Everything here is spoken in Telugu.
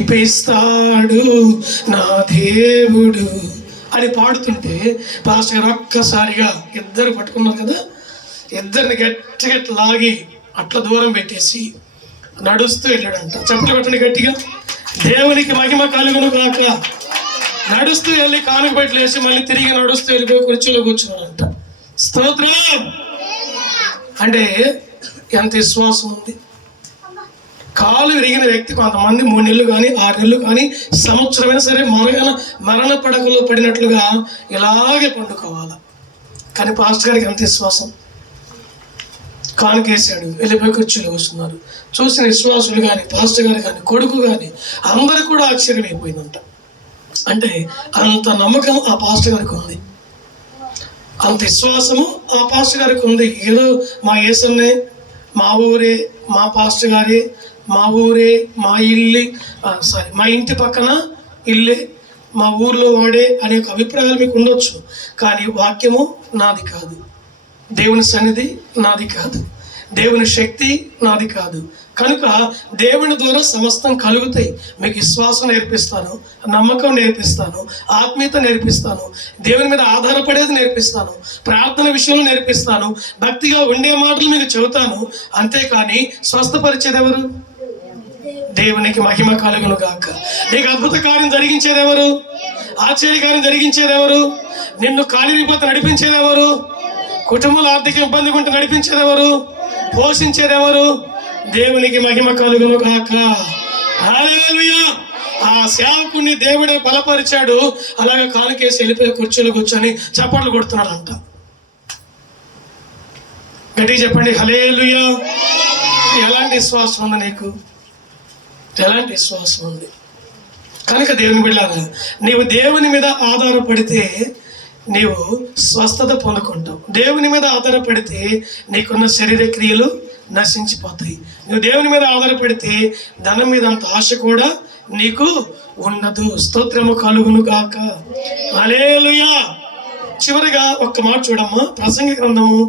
నడిపిస్తాడు నా దేవుడు అని పాడుతుంటే పాస్టర్ గారు ఒక్కసారిగా ఇద్దరు పట్టుకున్నారు కదా, ఇద్దరిని గట్టిగా లాగి అట్లా దూరం పెట్టేసి నడుస్తూ వెళ్ళాడంట. చప్పట్లు కొట్టండి గట్టిగా. దేవునికి మహిమ కలుగును గాక. నడుస్తూ వెళ్ళి కానుక పెట్టలేసి మళ్ళీ తిరిగి నడుస్తూ వెళ్ళిపోయి కుర్చీలో కూర్చున్నాడంట. స్తోత్రం. అంటే ఎంత విశ్వాసం ఉంది. కాలు విరిగిన వ్యక్తి కొంతమంది 3 నెలలు కానీ 6 నెలలు కానీ సంవత్సరమైనా సరే మరణ పడకలో పడినట్లుగా ఇలాగే పండుకోవాలి. కానీ పాస్టర్ గారికి ఎంత విశ్వాసం. కానుకేసాడు, వెళ్ళిపోయి కుర్చీలో కూర్చున్నారు. చూసిన విశ్వాసులు కానీ పాస్టర్ గారు కానీ కొడుకు కానీ అందరూ కూడా ఆశ్చర్యం అయిపోయిందంట. అంటే అంత నమ్మకం ఆ పాస్టర్ గారికి ఉంది, అంత విశ్వాసము ఆ పాస్టర్ గారికి ఉంది. ఏదో మా యేసన్నే, మా ఊరే, మా పాస్టర్ గారే, మా ఊరే, మా ఇల్లు, మా ఇంటి పక్కన ఇల్లే, మా ఊర్లో వాడే అనే అభిప్రాయాలు మీకు ఉండొచ్చు. కానీ వాక్యము నాది కాదు, దేవుని సన్నిధి నాది కాదు, దేవుని శక్తి నాది కాదు. కనుక దేవుని ద్వారా సమస్తం కలుగుతాయి. మీకు విశ్వాసం నేర్పిస్తాను, నమ్మకం నేర్పిస్తాను, ఆత్మీయత నేర్పిస్తాను, దేవుని మీద ఆధారపడేది నేర్పిస్తాను, ప్రార్థన విషయంలో నేర్పిస్తాను, భక్తిగా ఉండే మాటలు మీకు చెబుతాను. అంతేకాని స్వస్థపరిచేది ఎవరు? దేవునికి మహిమ కలుగును గాక. నీకు అద్భుత కార్యం జరిగించేది ఎవరు? ఆశ్చర్యకార్యం జరిగించేది ఎవరు? నిన్ను కాలి విపత్తు నడిపించేది ఎవరు? కుటుంబంలో ఆర్థిక ఇబ్బంది ఉంటే నడిపించేది ఎవరు? పోషించేది ఎవరు? దేవునికి మహిమ కలుగును గాక. హల్లెలూయా. ఆ సేవకుని దేవుడే బలపరిచాడు. అలాగే కానుకేసి వెళ్ళిపోయి కుర్చీలో కూర్చొని చప్పట్లు కొడుతున్నాడంట. గట్టిగా చెప్పండి హల్లెలూయా. ఎలాంటి విశ్వాసం ఉంది నీకు? ఎలాంటి విశ్వాసం ఉంది? కనుక దేవుని బిడ్డలారా, నీవు దేవుని మీద ఆధారపడితే నీవు స్వస్థత పొందుకుంటావు. దేవుని మీద ఆధారపడితే నీకున్న శరీర క్రియలు నశించిపోతాయి. నువ్వు దేవుని మీద ఆధారపడితే ధనం మీద అంత ఆశ కూడా నీకు ఉండదు. స్తోత్రము కలుగును గాక. హల్లెలూయా. చివరిగా ఒక్క మాట చూడమ్మా. ప్రసంగి గ్రంథము